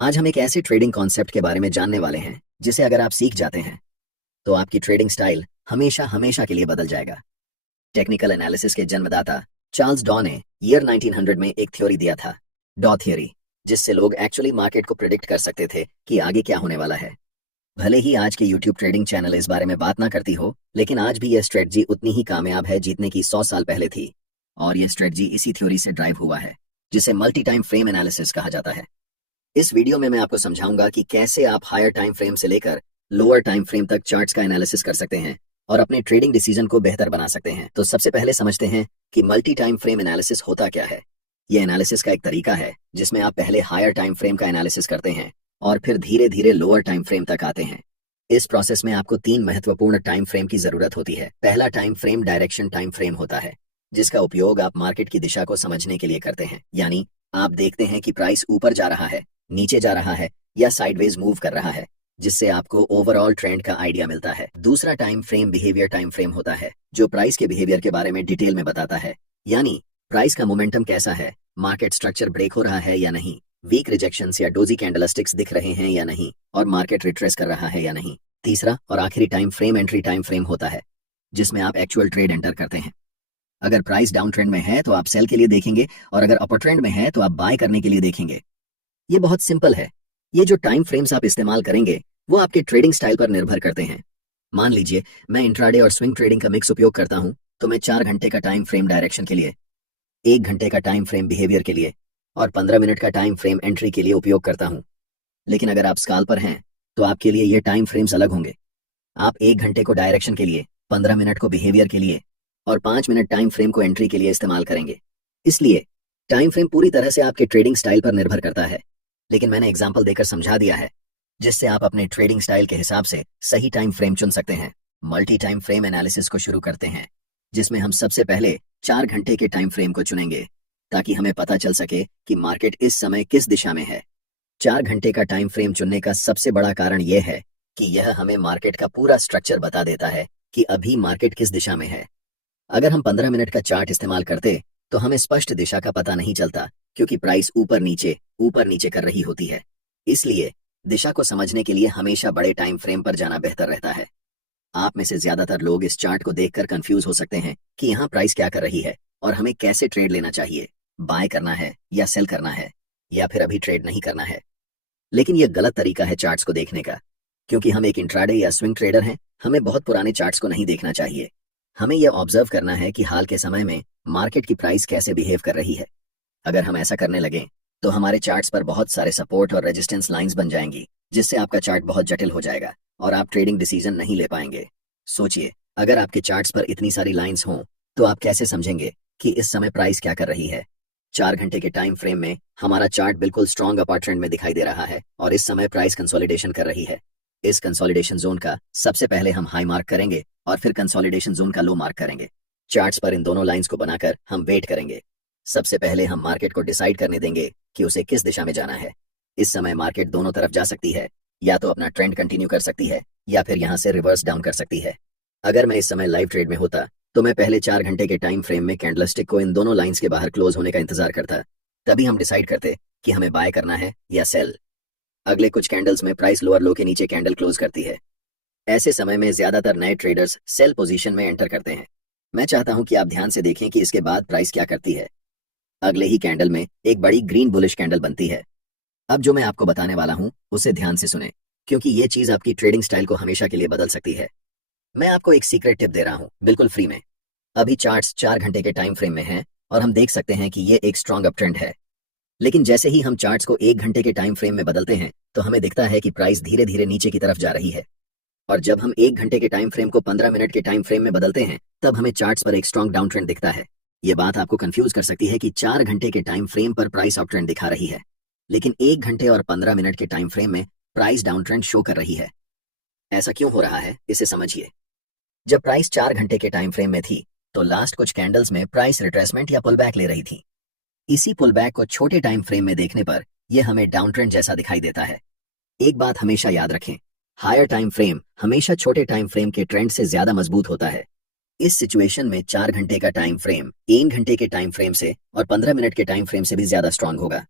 आज हम एक ऐसे ट्रेडिंग कॉन्सेप्ट के बारे में जानने वाले हैं जिसे अगर आप सीख जाते हैं तो आपकी ट्रेडिंग स्टाइल हमेशा हमेशा के लिए बदल जाएगा। टेक्निकल एनालिसिस के जन्मदाता चार्ल्स डॉ ने ईयर 1900 में एक थ्योरी दिया था, डॉ थ्योरी, जिससे लोग एक्चुअली मार्केट को प्रिडिक्ट कर सकते थे कि आगे क्या होने वाला है। भले ही आज के यूट्यूब ट्रेडिंग चैनल इस बारे में बात ना करती हो, लेकिन आज भी यह स्ट्रेटजी उतनी ही कामयाब है जितने की 100 साल पहले थी। और यह स्ट्रेटजी इसी थ्योरी से ड्राइव हुआ है, जिसे मल्टी टाइम फ्रेम एनालिसिस कहा जाता है। इस वीडियो में मैं आपको समझाऊंगा कि कैसे आप हायर टाइम फ्रेम से लेकर लोअर टाइम फ्रेम तक चार्ट्स का एनालिसिस कर सकते हैं और अपने ट्रेडिंग डिसीजन को बेहतर बना सकते हैं। तो सबसे पहले समझते हैं कि मल्टी टाइम फ्रेम एनालिसिस होता क्या है। यह एनालिसिस का एक तरीका है जिसमें आप पहले हायर टाइम फ्रेम का एनालिसिस करते हैं और फिर धीरे धीरे लोअर टाइम फ्रेम तक आते हैं। इस प्रोसेस में आपको तीन महत्वपूर्ण टाइम फ्रेम की जरूरत होती है। पहला time frame direction time frame होता है, जिसका उपयोग आप मार्केट की दिशा को समझने के लिए करते हैं। यानी आप देखते हैं कि प्राइस ऊपर जा रहा है, नीचे जा रहा है या साइडवेज मूव कर रहा है, जिससे आपको ओवरऑल ट्रेंड का आइडिया मिलता है। दूसरा time frame behaviour time frame होता है, जो प्राइस के बिहेवियर के बारे में डिटेल में बताता है। यानी प्राइस का मोमेंटम कैसा है, मार्केट स्ट्रक्चर ब्रेक हो रहा है या नहीं, वीक रिजेक्शंस या डोजी कैंडलस्टिक्स दिख रहे हैं या नहीं, और मार्केट रिट्रेस कर रहा है या नहीं। तीसरा और आखिरी time frame entry time frame होता है, जिसमें आप एक्चुअल ट्रेड एंटर करते हैं। अगर प्राइस डाउन ट्रेंड में है तो आप सेल के लिए देखेंगे, और अगर अपर ट्रेंड में है तो आप बाय करने के लिए देखेंगे। ये बहुत सिंपल है। ये जो टाइम फ्रेम्स आप इस्तेमाल करेंगे वो आपके ट्रेडिंग स्टाइल पर निर्भर करते हैं। मान लीजिए मैं इंट्राडे और स्विंग ट्रेडिंग का मिक्स उपयोग करता हूं, तो मैं 4 घंटे का टाइम फ्रेम डायरेक्शन के लिए, 1 घंटे का टाइम फ्रेम बिहेवियर के लिए और 15 मिनट का टाइम फ्रेम एंट्री के लिए उपयोग करता हूं। लेकिन अगर आप स्काल्पर हैं तो आपके लिए ये टाइम फ्रेम्स अलग होंगे। आप 1 घंटे को डायरेक्शन के लिए, 15 मिनट को बिहेवियर के लिए और 5 मिनट टाइम फ्रेम को एंट्री के लिए इस्तेमाल करेंगे। इसलिए टाइम फ्रेम पूरी तरह से आपके ट्रेडिंग स्टाइल पर निर्भर करता है, लेकिन मैंने एग्जाम्पल देकर समझा दिया है, जिससे आप अपने ट्रेडिंग स्टाइल के हिसाब से सही टाइम फ्रेम चुन सकते हैं। मल्टी टाइम फ्रेम एनालिसिस को शुरू करते हैं, जिसमें हम सबसे पहले 4 घंटे के टाइम फ्रेम को चुनेंगे, ताकि हमें पता चल सके कि मार्केट इस समय किस दिशा में है। 4 घंटे का टाइम फ्रेम चुनने का सबसे बड़ा कारण यह है कि यह हमें मार्केट का पूरा स्ट्रक्चर बता देता है कि अभी मार्केट किस दिशा में है। अगर हम 15 मिनट का चार्ट इस्तेमाल करते तो हमें स्पष्ट दिशा का पता नहीं चलता, क्योंकि प्राइस ऊपर नीचे कर रही होती है। इसलिए दिशा को समझने के लिए हमेशा बड़े टाइम फ्रेम पर जाना बेहतर रहता है। आप में से ज्यादातर लोग इस चार्ट को देखकर कंफ्यूज हो सकते हैं कि यहाँ प्राइस क्या कर रही है और हमें कैसे ट्रेड लेना चाहिए, बाय करना है या सेल करना है, या फिर अभी ट्रेड नहीं करना है। लेकिन यह गलत तरीका है चार्ट्स को देखने का, क्योंकि हम एक इंट्राडे या स्विंग ट्रेडर हैं। हमें बहुत पुराने चार्ट्स को नहीं देखना चाहिए। हमें यह ऑब्जर्व करना है कि हाल के समय में मार्केट की प्राइस कैसे बिहेव कर रही है। अगर हम ऐसा करने लगें तो हमारे चार्ट्स पर बहुत सारे सपोर्ट और रेजिस्टेंस लाइंस बन जाएंगी, जिससे आपका चार्ट बहुत जटिल हो जाएगा और आप ट्रेडिंग डिसीजन नहीं ले पाएंगे। सोचिए, अगर आपके चार्ट्स पर इतनी सारी लाइंस हों तो आप कैसे समझेंगे कि इस समय प्राइस क्या कर रही है। 4 घंटे के टाइम फ्रेम में हमारा चार्ट बिल्कुल स्ट्रॉन्ग अपर ट्रेंड में दिखाई दे रहा है और इस समय प्राइस कंसोलिडेशन कर रही है। इस कंसोलिडेशन जोन का सबसे पहले हम हाई मार्क करेंगे और फिर कंसोलिडेशन जोन का लो मार्क करेंगे। चार्ट्स पर इन दोनों लाइंस को बनाकर हम वेट करेंगे। सबसे पहले हम मार्केट को डिसाइड करने देंगे कि उसे किस दिशा में जाना है। इस समय मार्केट दोनों तरफ जा सकती है, या तो अपना ट्रेंड कंटिन्यू कर सकती है या फिर यहाँ से रिवर्स डाउन कर सकती है। अगर मैं इस समय लाइव ट्रेड में होता तो मैं पहले 4 घंटे के टाइम फ्रेम में कैंडलस्टिक को इन दोनों लाइंस के बाहर क्लोज होने का इंतजार करता। तभी हम डिसाइड करते कि हमें बाय करना है या सेल। अगले कुछ कैंडल्स में प्राइस लोअर लो के नीचे कैंडल क्लोज करती है। ऐसे समय में ज्यादातर नए ट्रेडर्स सेल पोजीशन में एंटर करते हैं। मैं चाहता हूं कि आप ध्यान से देखें कि इसके बाद प्राइस क्या करती है। अगले ही कैंडल में एक बड़ी ग्रीन बुलिश कैंडल बनती है। अब जो मैं आपको बताने वाला हूं उसे ध्यान से सुने, क्योंकि ये चीज आपकी ट्रेडिंग स्टाइल को हमेशा के लिए बदल सकती है। मैं आपको एक सीक्रेट टिप दे रहा हूं, बिल्कुल फ्री में। अभी चार्ट्स 4 घंटे के टाइम फ्रेम में हैं और हम देख सकते हैं कि ये एक स्ट्रॉन्ग अप ट्रेंड है। लेकिन जैसे ही हम चार्ट्स को 1 घंटे के टाइम फ्रेम में बदलते हैं तो हमें दिखता है कि प्राइस धीरे धीरे नीचे की तरफ जा रही है। और जब हम 1 घंटे के टाइम फ्रेम को 15 मिनट के टाइम फ्रेम में बदलते हैं तब हमें चार्ट्स पर एक स्ट्रॉन्ग डाउन ट्रेंड दिखता है। ये बात आपको कंफ्यूज कर सकती है कि 4 घंटे के टाइम फ्रेम पर प्राइस अप ट्रेंड दिखा रही है, लेकिन 1 घंटे और 15 मिनट के टाइम फ्रेम में प्राइस डाउन ट्रेंड शो कर रही है। ऐसा क्यों हो रहा है, इसे समझिए। जब प्राइस 4 घंटे के टाइम फ्रेम में थी तो लास्ट कुछ कैंडल्स में प्राइस रिट्रेसमेंट या पुलबैक ले रही थी। इसी पुलबैक को छोटे टाइम फ्रेम में देखने पर यह हमें डाउन ट्रेंड जैसा दिखाई देता है। एक बात हमेशा याद रखें, हायर टाइम फ्रेम हमेशा छोटे टाइम फ्रेम के ट्रेंड से ज्यादा मजबूत होता है। इस सिचुएशन में 4 घंटे का टाइम फ्रेम 1 घंटे के टाइम फ्रेम से और 15 मिनट के टाइम फ्रेम से भी ज्यादा स्ट्रांग होगा,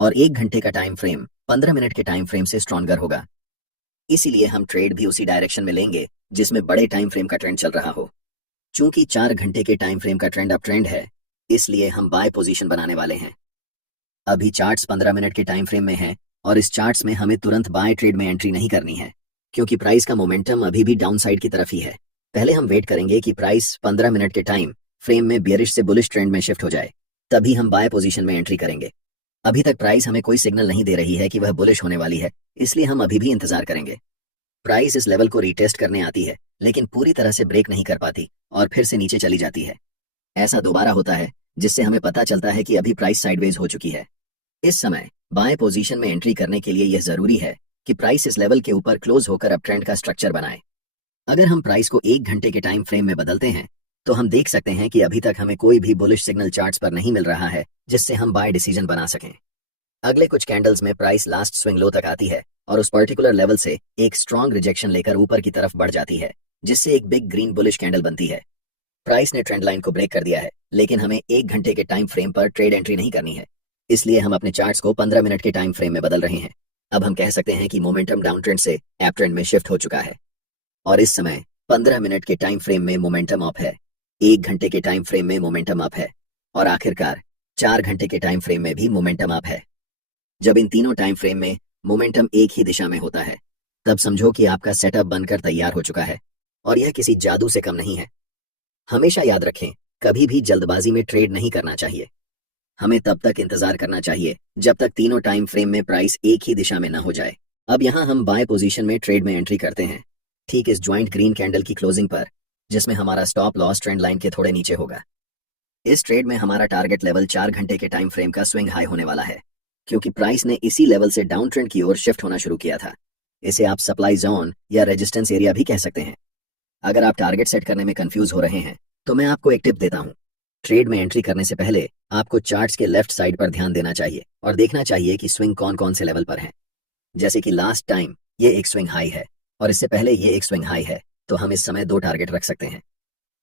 और 1 घंटे का टाइम फ्रेम 15 मिनट के टाइम फ्रेम से स्ट्रॉन्गर होगा। इसीलिए हम ट्रेड भी उसी डायरेक्शन में लेंगे जिसमें बड़े टाइम फ्रेम का ट्रेंड चल रहा हो। चूंकि 4 घंटे के टाइम फ्रेम का ट्रेंड अप ट्रेंड है, इसलिए हम बाय पोजीशन बनाने वाले हैं। अभी चार्ट्स 15 मिनट के टाइम फ्रेम में हैं और इस चार्ट्स में हमें तुरंत बाय ट्रेड में एंट्री नहीं करनी है, क्योंकि प्राइस का मोमेंटम अभी भी डाउन साइड की तरफ ही है। पहले हम वेट करेंगे कि प्राइस 15 मिनट के टाइम फ्रेम में बियरिश से बुलिश ट्रेंड में शिफ्ट हो जाए, तभी हम बाय पोजीशन में एंट्री करेंगे। अभी तक प्राइस हमें कोई सिग्नल नहीं दे रही है कि वह बुलिश होने वाली है, इसलिए हम अभी भी इंतजार करेंगे। प्राइस इस लेवल को रीटेस्ट करने आती है, लेकिन पूरी तरह से ब्रेक नहीं कर पाती और फिर से नीचे चली जाती है। ऐसा दोबारा होता है, जिससे हमें पता चलता है कि अभी प्राइस साइडवेज हो चुकी है। इस समय बाय पोजीशन में एंट्री करने के लिए यह जरूरी है कि प्राइस इस लेवल के ऊपर क्लोज होकर अप ट्रेंड का स्ट्रक्चर बनाए। अगर हम प्राइस को 1 घंटे के टाइम फ्रेम में बदलते हैं, तो हम देख सकते हैं कि अभी तक हमें कोई भी बुलिश सिग्नल चार्ट्स पर नहीं मिल रहा है जिससे हम बाय डिसीजन बना सकें। अगले कुछ कैंडल्स में प्राइस लास्ट स्विंग लो तक आती है और उस पर्टिकुलर लेवल से एक स्ट्रॉन्ग रिजेक्शन लेकर ऊपर की तरफ बढ़ जाती है, जिससे एक बिग ग्रीन बुलिश कैंडल बनती है। प्राइस ने ट्रेंड लाइन को ब्रेक कर दिया है, लेकिन हमें 1 घंटे के टाइम फ्रेम पर ट्रेड एंट्री नहीं करनी है, इसलिए हम अपने चार्ट्स को 15 मिनट के टाइम फ्रेम में बदल रहे हैं। अब हम कह सकते हैं कि मोमेंटम डाउन ट्रेंड से अप ट्रेंड में शिफ्ट हो चुका है और इस समय 15 मिनट के टाइम फ्रेम में मोमेंटम अप है, 1 घंटे के टाइम फ्रेम में मोमेंटम अप है और आखिरकार 4 घंटे के टाइम फ्रेम में भी मोमेंटम अप है। जब इन तीनों टाइम फ्रेम में मोमेंटम एक ही दिशा में होता है, तब समझो कि आपका सेटअप बनकर तैयार हो चुका है और यह किसी जादू से कम नहीं है। हमेशा याद रखें, कभी भी जल्दबाजी में ट्रेड नहीं करना चाहिए। हमें तब तक इंतजार करना चाहिए जब तक तीनों टाइम फ्रेम में प्राइस एक ही दिशा में न हो जाए। अब यहाँ हम बाय पोजीशन में ट्रेड में एंट्री करते हैं, ठीक इस ज्वाइंट ग्रीन कैंडल की क्लोजिंग पर, जिसमें हमारा स्टॉप लॉस ट्रेंड लाइन के थोड़े नीचे होगा। इस ट्रेड में हमारा टारगेट लेवल 4 घंटे के टाइम फ्रेम का स्विंग हाई होने वाला है, क्योंकि प्राइस ने इसी लेवल से डाउन ट्रेंड की ओर शिफ्ट होना शुरू किया था। इसे आप सप्लाई जोन या रेजिस्टेंस एरिया भी कह सकते हैं। अगर आप टारगेट सेट करने में कंफ्यूज हो रहे हैं, तो मैं आपको एक टिप देता हूँ। ट्रेड में एंट्री करने से पहले आपको चार्ट्स के लेफ्ट साइड पर ध्यान देना चाहिए और देखना चाहिए कि स्विंग कौन कौन से लेवल पर है। जैसे कि लास्ट टाइम ये एक स्विंग हाई है और इससे पहले ये एक स्विंग हाई है, तो हम इस समय 2 टारगेट रख सकते हैं।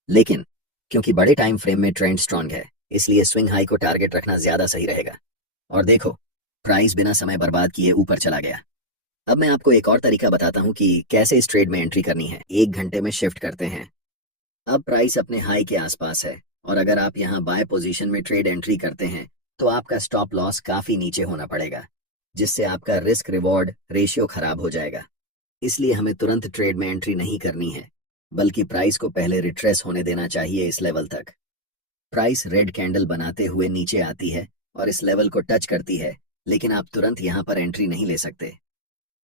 लेकिन क्योंकि बड़े टाइम फ्रेम में ट्रेंड स्ट्रांग है, इसलिए स्विंग हाई को टारगेट रखना ज्यादा सही रहेगा। और देखो, प्राइस बिना समय बर्बाद किए ऊपर चला गया। अब मैं आपको एक और तरीका बताता हूँ कि कैसे इस ट्रेड में एंट्री करनी है। 1 घंटे में शिफ्ट करते हैं। अब प्राइस अपने हाई के आसपास है और अगर आप यहाँ बाय पोजीशन में ट्रेड एंट्री करते हैं, तो आपका स्टॉप लॉस काफी नीचे होना पड़ेगा, जिससे आपका रिस्क रिवॉर्ड रेशियो खराब हो जाएगा। इसलिए हमें तुरंत ट्रेड में एंट्री नहीं करनी है, बल्कि प्राइस को पहले रिट्रेस होने देना चाहिए इस लेवल तक। प्राइस रेड कैंडल बनाते हुए नीचे आती है और इस लेवल को टच करती है, लेकिन आप तुरंत यहाँ पर एंट्री नहीं ले सकते।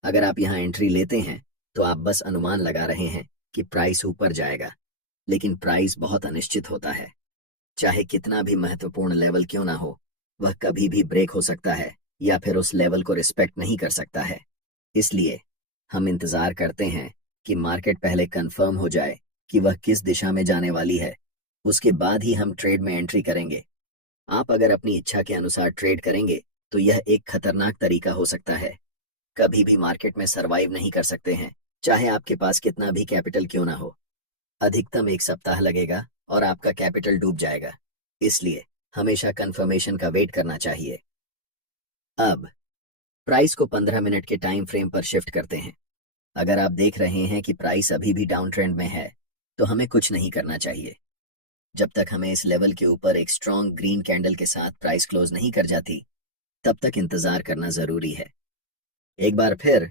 अगर आप यहाँ एंट्री लेते हैं, तो आप बस अनुमान लगा रहे हैं कि प्राइस ऊपर जाएगा, लेकिन प्राइस बहुत अनिश्चित होता है। चाहे कितना भी महत्वपूर्ण लेवल क्यों ना हो, वह कभी भी ब्रेक हो सकता है या फिर उस लेवल को रिस्पेक्ट नहीं कर सकता है। इसलिए हम इंतजार करते हैं कि मार्केट पहले कंफर्म हो जाए कि वह किस दिशा में जाने वाली है, उसके बाद ही हम ट्रेड में एंट्री करेंगे। आप अगर अपनी इच्छा के अनुसार ट्रेड करेंगे, तो यह एक खतरनाक तरीका हो सकता है। कभी भी मार्केट में सरवाइव नहीं कर सकते हैं, चाहे आपके पास कितना भी कैपिटल क्यों ना हो। अधिकतम 1 सप्ताह लगेगा और आपका कैपिटल डूब जाएगा। इसलिए हमेशा कंफर्मेशन का वेट करना चाहिए। अब प्राइस को 15 मिनट के टाइम फ्रेम पर शिफ्ट करते हैं। अगर आप देख रहे हैं कि प्राइस अभी भी डाउन ट्रेंड में है, तो हमें कुछ नहीं करना चाहिए। जब तक हमें इस लेवल के ऊपर एक स्ट्रॉन्ग ग्रीन कैंडल के साथ प्राइस क्लोज नहीं कर जाती, तब तक इंतजार करना जरूरी है। एक बार फिर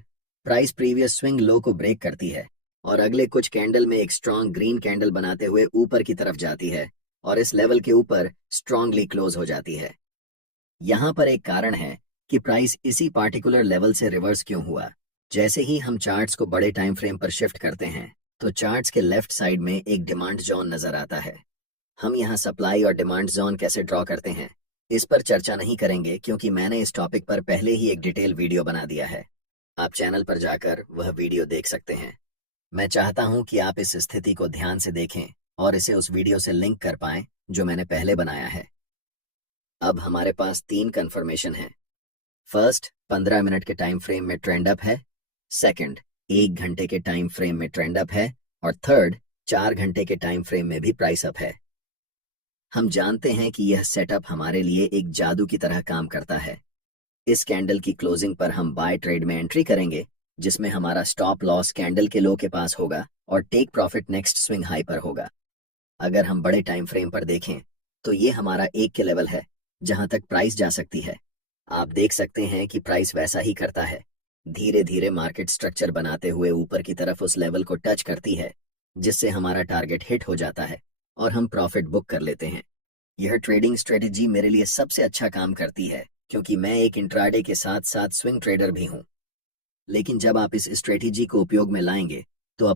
प्राइस प्रीवियस स्विंग लो को ब्रेक करती है और अगले कुछ कैंडल में एक स्ट्रॉन्ग ग्रीन कैंडल बनाते हुए ऊपर की तरफ जाती है और इस लेवल के ऊपर स्ट्रांगली क्लोज हो जाती है। यहाँ पर एक कारण है कि प्राइस इसी पार्टिकुलर लेवल से रिवर्स क्यों हुआ। जैसे ही हम चार्ट्स को बड़े टाइम फ्रेम पर शिफ्ट करते हैं, तो चार्ट्स के लेफ्ट साइड में एक डिमांड जोन नजर आता है। हम यहाँ सप्लाई और डिमांड जोन कैसे ड्रॉ करते हैं, इस पर चर्चा नहीं करेंगे, क्योंकि मैंने इस टॉपिक पर पहले ही एक डिटेल वीडियो बना दिया है। आप चैनल पर जाकर वह वीडियो देख सकते हैं। मैं चाहता हूं कि आप इस स्थिति को ध्यान से देखें और इसे उस वीडियो से लिंक कर पाएं जो मैंने पहले बनाया है। अब हमारे पास 3 कंफर्मेशन हैं। फर्स्ट, 15 मिनट के टाइम फ्रेम में ट्रेंड अप है। सेकंड, 1 घंटे के टाइम फ्रेम में ट्रेंड अप है। और थर्ड, 4 घंटे के टाइम फ्रेम में भी प्राइस अप है। हम जानते हैं कि यह सेटअप हमारे लिए एक जादू की तरह काम करता है। इस कैंडल की क्लोजिंग पर हम बाय ट्रेड में एंट्री करेंगे, जिसमें हमारा स्टॉप लॉस कैंडल के लो के पास होगा और take profit next swing high पर होगा। अगर हम बड़े टाइम फ्रेम पर देखें तो ये हमारा एक के लेवल है जहां तक प्राइस जा सकती है। आप देख सकते हैं कि प्राइस वैसा ही करता है, धीरे धीरे मार्केट स्ट्रक्चर बनाते हुए ऊपर की तरफ उस लेवल को टच करती है, जिससे हमारा टारगेट हिट हो जाता है और हम प्रॉफिट बुक कर लेते हैं। यह ट्रेडिंग स्ट्रेटेजी मेरे लिए सबसे अच्छा काम करती है, क्योंकि मैं एक इंट्राडे के साथ साथ स्विंग ट्रेडर भी हूं। लेकिन जब आप इस स्ट्रेटेजी को उपयोग में लाएंगे तो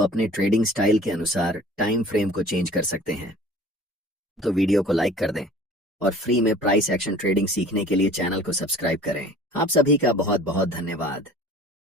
अपने ट्रेडिंग स्टाइल के अनुसार टाइम फ्रेम को चेंज कर सकते हैं। तो वीडियो को लाइक कर दें और फ्री में प्राइस एक्शन ट्रेडिंग सीखने के लिए चैनल को सब्सक्राइब करें। आप सभी का बहुत बहुत धन्यवाद।